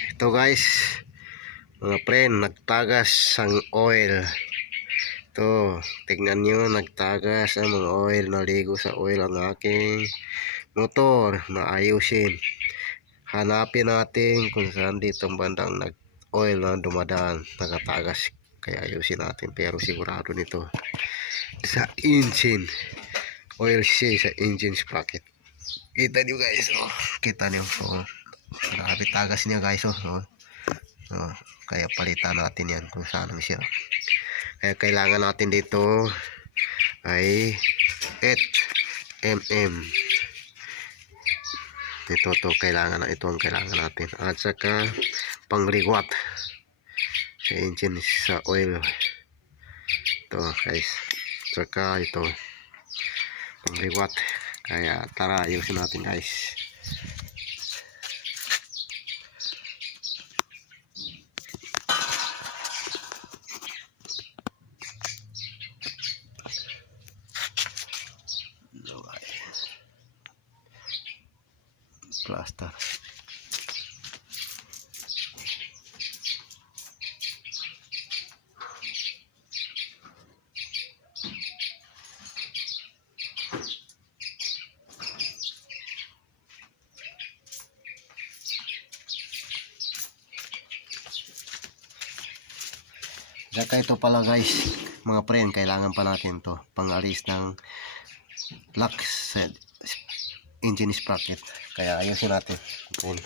Ito guys, mga friend, nagtagas ang oil. Ito, tignan nyo, nagtagas ang mga oil. Naligo sa oil ang aking motor. Naayusin. Hanapin natin kung saan dito ang bandang oil na dumadaan. Nakatagas. Kaya ayusin natin. Pero sigurado nito sa engine. Oil siya sa engine sprocket. Kita nyo guys. Oh, kita nyo. Oh. Grabe tagas niya guys. Oh. Oh, kaya palitan natin yan kung saan siya. Kaya kailangan natin dito ay 8mm. Ito kailangan na, ito ang kailangan natin. At saka pangliwat sa engine sa oil. Ito guys. Saka ito pangliwat. Kaya tara ayusin natin guys. Plaster. Saka ito pala guys, mga friend, kailangan pa natin to pang-alis ng lock sa engine sprocket. Kaya ayusin natin. Friend.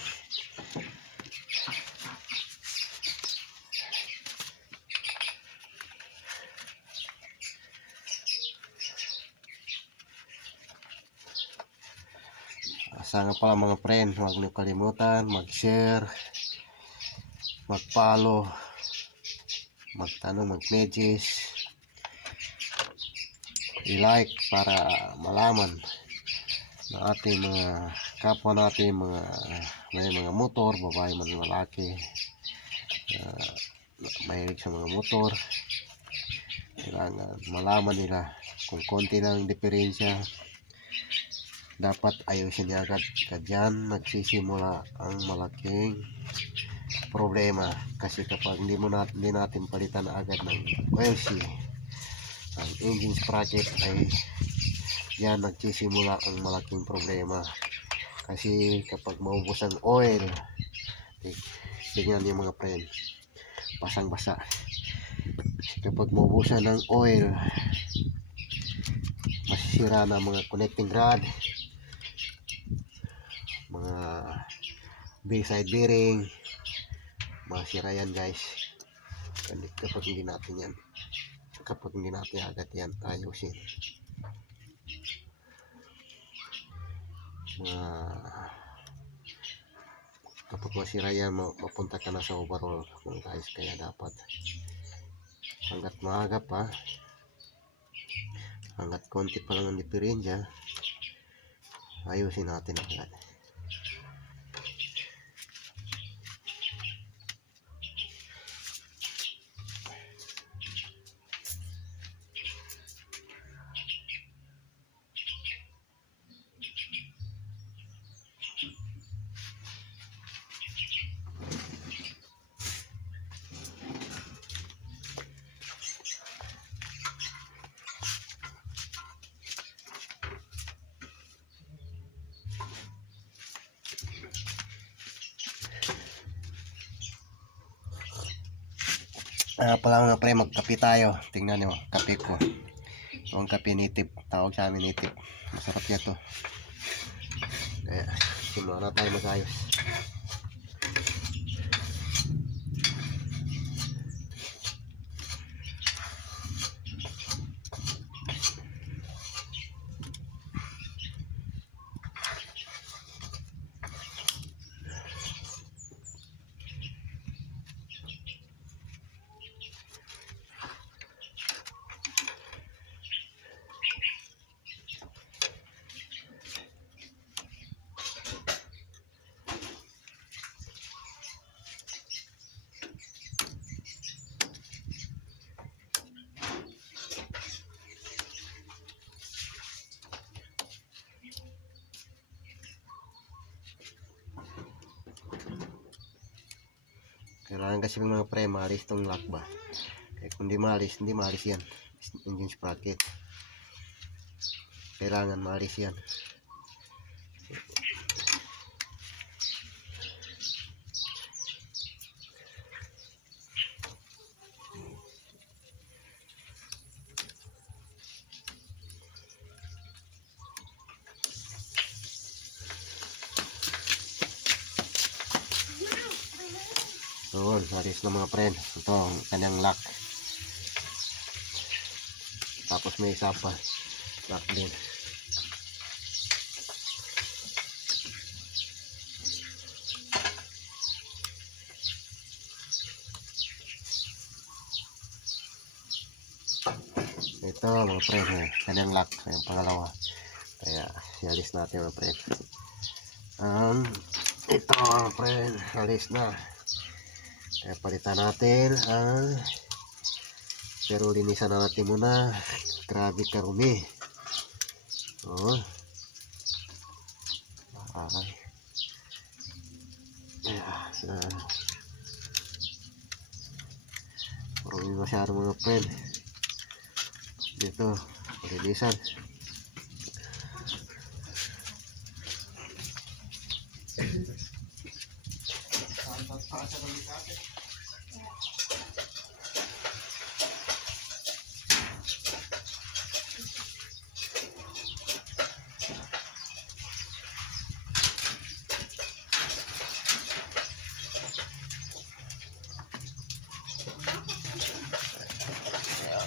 Asa nga pala mga friend, huwag niyo kalimutan mag-share, mag-follow, magtanong, mag-messages, i-like para malaman na ating mga kapwa natin, may mga motor, babae man lalaki, mahilig sa mga motor. Kailangan malaman nila kung konti lang diferensya, dapat ayusin niya agad. Kadyan nagsisimula ang malaking problema, kasi kapag hindi natin palitan agad ng oil seal ang engine sprocket, ay yan nagsisimula ang malaking problema. Kasi kapag maubos ang oil, tingnan niyo mga friend, basang basa. Kapag maubusan ng oil, masisira na mga connecting rod, mga side bearing, masira yan guys. Kapag hindi natin agad yan ayusin, kapag masira yan, mapunta ka na sa overall guys. Kaya dapat hanggat maaga pa, hanggat konti pa lang ang diferensya, ayusin natin agad. Pala mga pre, magkape tayo. Tingnan nyo, kape ko. So, ang kape native, tawag sa amin native. Masarap niya to. Kaya, simula na tayo mag-ayos. Kailangan kasi ng mga pre, maalis tong lock ba. Eh, kung di maalis, hindi maalis yan. Engine sprocket. Kailangan maalis yan. So, maalis na mga pre. Ito ang kanyang lock. Tapos may isa pa. Lock din. Ito mga pre, kanyang lock. Yung pangalawa. Kaya, ialis natin mga pre. Ito mga pre, alis na. Kaya palitan natin ang pero linisan na natin muna. Grabe karumi. Oh. Ay. Marumi masyado mga friend. Dito, linisan.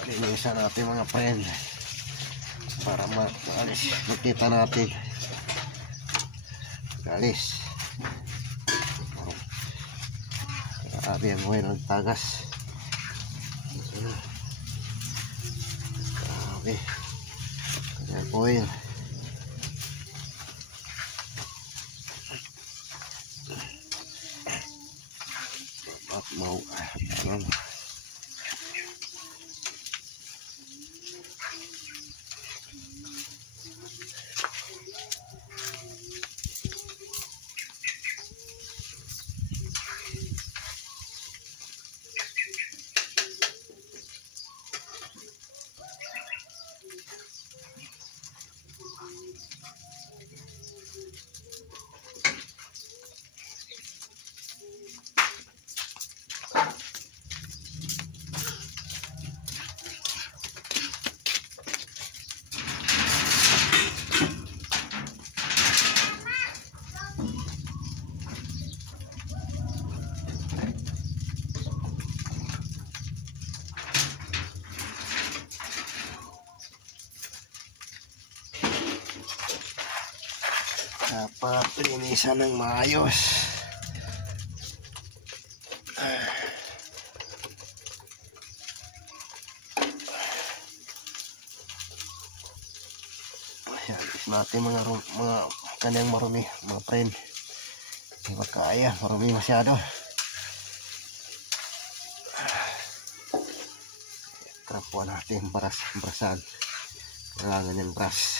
Linisan natin mga friend para maalis. Makita natin alis. Grabe ang oil ng tagas. Grabe ang oil. At mau dapat linisan ng maayos. Alis natin mga kanyang marumi mga friend. Hindi makaya, marumi masyado. Trapuan natin brasan. Kailangan yung brush.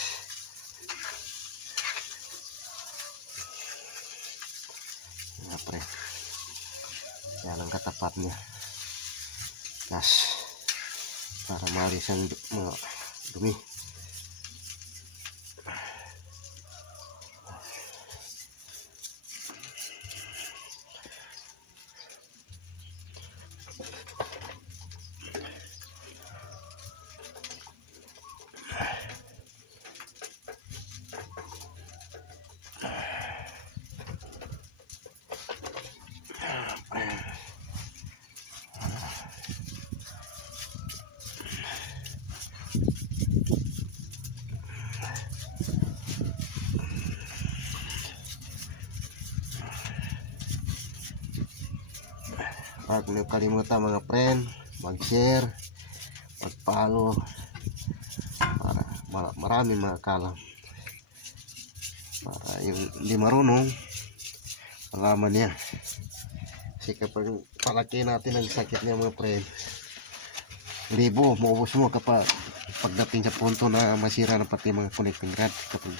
Mga pre, yan ang katapat niya. Gas para maalis ang mga dumi. Huwag niyo kalimutan mga friend, mag-share, mag-follow para marami makakalam. Para yung hindi marunong, malaman niya. Kasi kapag palaki natin ang sakit niya mga friend, libo, maubos mo kapag pagdating sa punto na masira na pati mga connecting rod. Kapag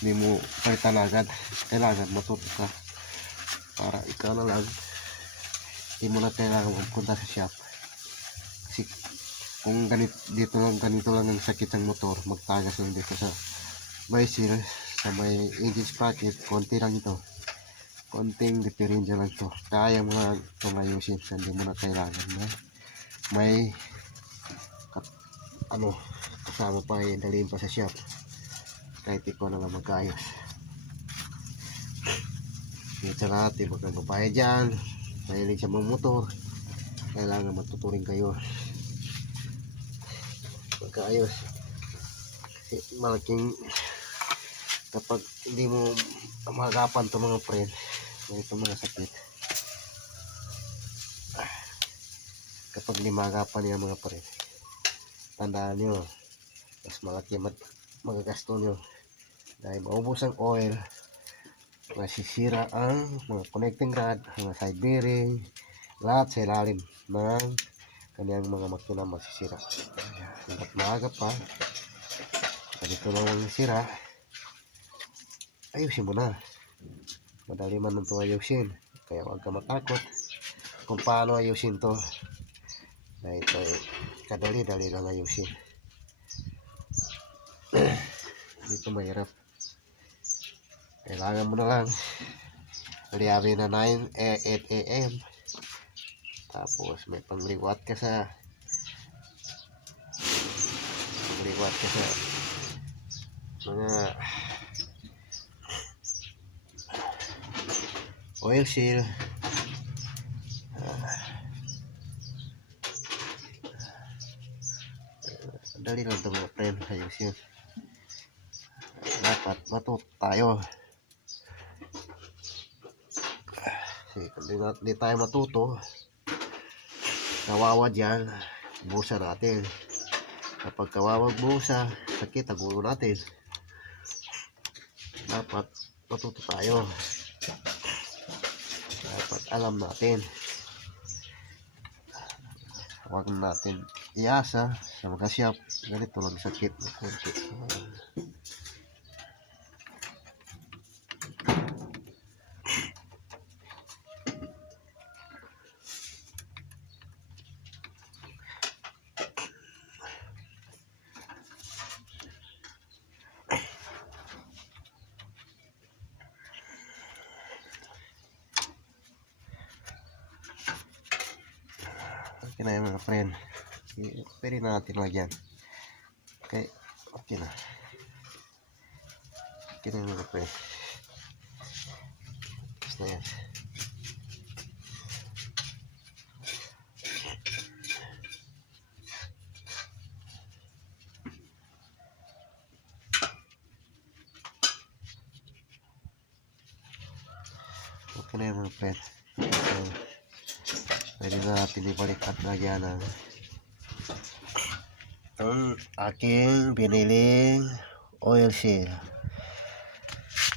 hindi mo palitan agad, kailangan matuto ka para ikaw na lang Hindi mo na kailangan magpunta sa shop. Kasi kung ganito lang ang sakit ng motor, magtagas lang dito sa may seal, sa may engine sprocket, konti lang ito. Konting diferensya lang to. Kaya mo na itong ayusin. Hindi mo na kailangan na may kasama pa yung dalhin pa sa shop. Kahit ikaw na lang magkayos. Dito natin magkagabaya dyan. Mahilig sa mga motor, kailangan matuturing kayo magkaayos. Kasi malaking kapag hindi mo mahagapan itong mga friend, itong mga sakit, kapag hindi mahagapan yung mga friend, tandaan nyo, mas malaki magagasto nyo dahil maubos ang oil, masisira ang mga connecting rod, mga side bearing, lahat sa ilalim ng kanyang mga makina masisira. Hanggat maaga pa, ganito lang ang sira, ayusin mo na. Madali man ito ayusin, kaya huwag ka matakot kung paano ayusin to. Dahil ito kadali-dali lang ayusin. Dito mahirap. Kailangan mo na lang liyawin na 8 AM. Tapos may pangliwat ka sa mga oil seal. Dali lang ito mga friend, ayusin. Dapat matuto tayo. Kasi kung di tayo matuto, kawawa dyan, busa natin. Kapag kawawa busa, sakit ang ulo natin. Dapat matuto tayo. Dapat alam natin. Huwag natin iasa sa mga shop. Ganito lang sakit na konti. Okay na yung mga friend. Pwede natin lagyan. Okay, okay na. Okay na yung mga friend. Tapos na yan. Okay na yung mga friend. So, pwede na natin ibalik at lagyan ng ang aking biniling oil seal.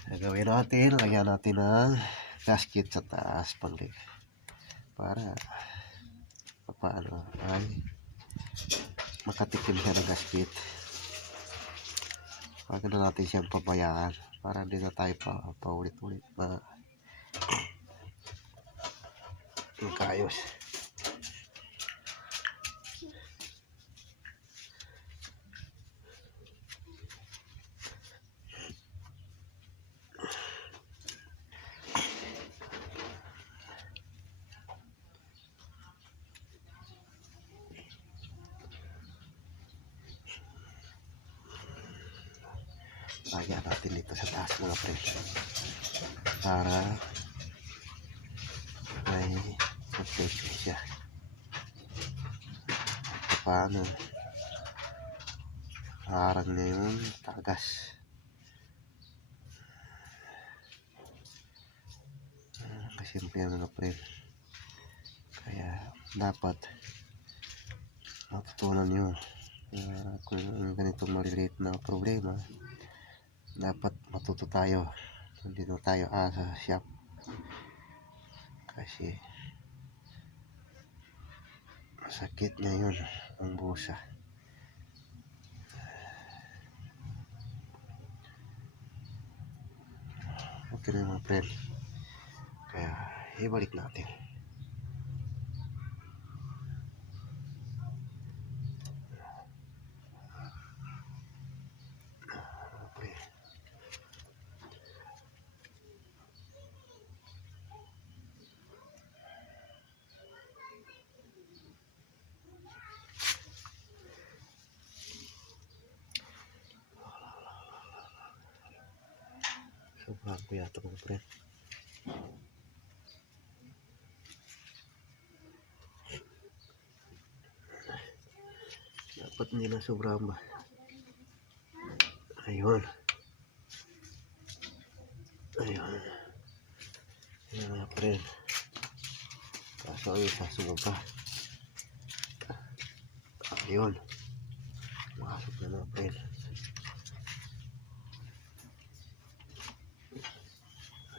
Gagawin natin, lagyan natin ng gasket sa taas para paano ay makatikim siya ng gasket. Huwag na natin siyang pabayaan para hindi na tayo paulit-ulit magkaayos. Lagyan natin dito sa taas mga friend para may protection siya. Paano harang na yung tagas. Kasimple yan mga friend, kaya dapat matutunan nyo kung ganitong maliliit na problema, dapat matuto tayo. Hindi na tayo sa shop kasi sakit niya yun ang busa. Okay na mga friend, kaya ibalik natin. Tahan ko yata mga friend. Dapat hindi na sobrang ba. Ayun. Ayun. Ayun mga friend. Kaso ang isa sumubra. Ayun. Masok na mga friend.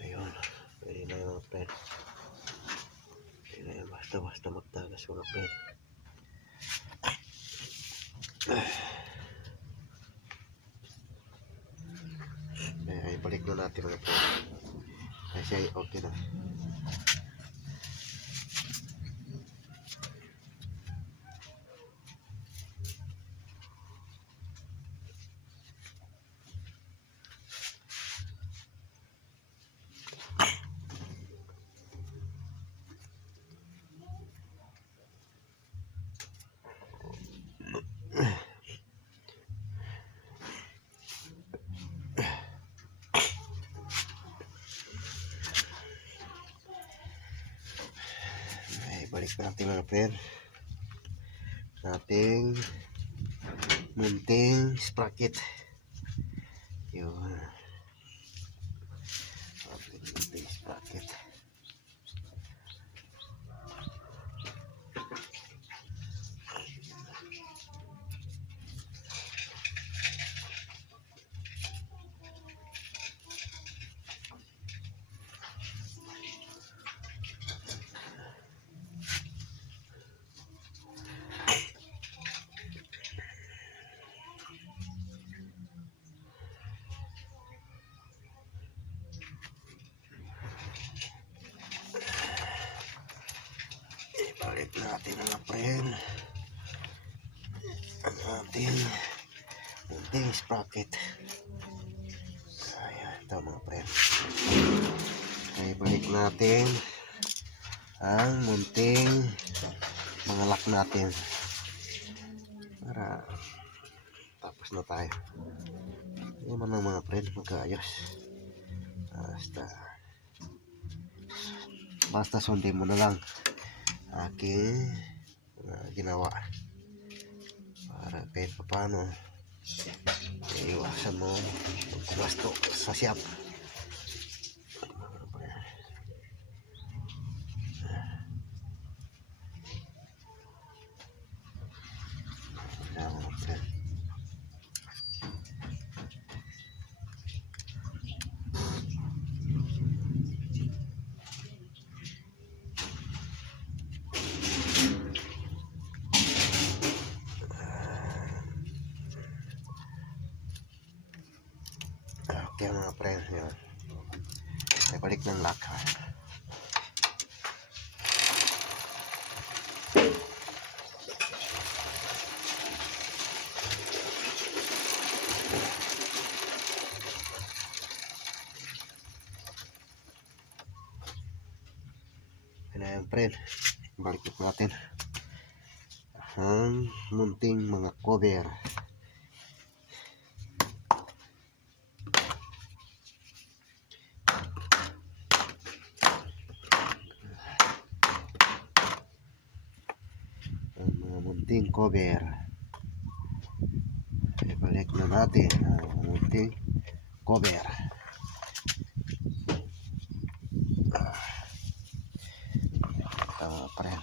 Ayun. Pwede na yung mga friend. Pwede na yung basta-basta magtagas mga friend. Ay, balik na natin mga friend. Kasi okay na. Balik natin mga friend nating munting sprocket. Yun, ating munting sprocket. Balik natin mga friend ang ating munting sprocket. Ayan, ito mga friend. Okay, balik natin ang munting mga lock natin para tapos na tayo. Hindi man lang mga friend magkaayos. Basta sundin mo na lang aking ginawa para kahit paano iwasan mo magkumasto sa siyap. Okay mga friend, yun. Ay balik ng lock ha. Ayan friend, balik natin ang munting mga cover. Munting cover. Ibalik na natin ang munting cover. Tama pa rin.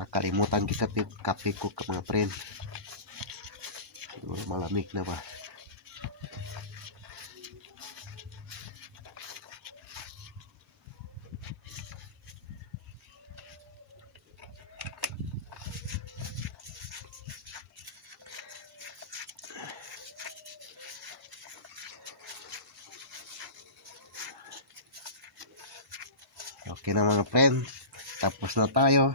Nakalimutan kita kape ko mga friend. Siguro malamig na ba? Okay na mga friend. Tapos na tayo.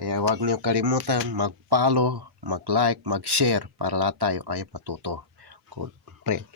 Kaya huwag niyo kalimutan mag-follow, mag-like, mag-share para lahat tayo ay matuto. Good friend.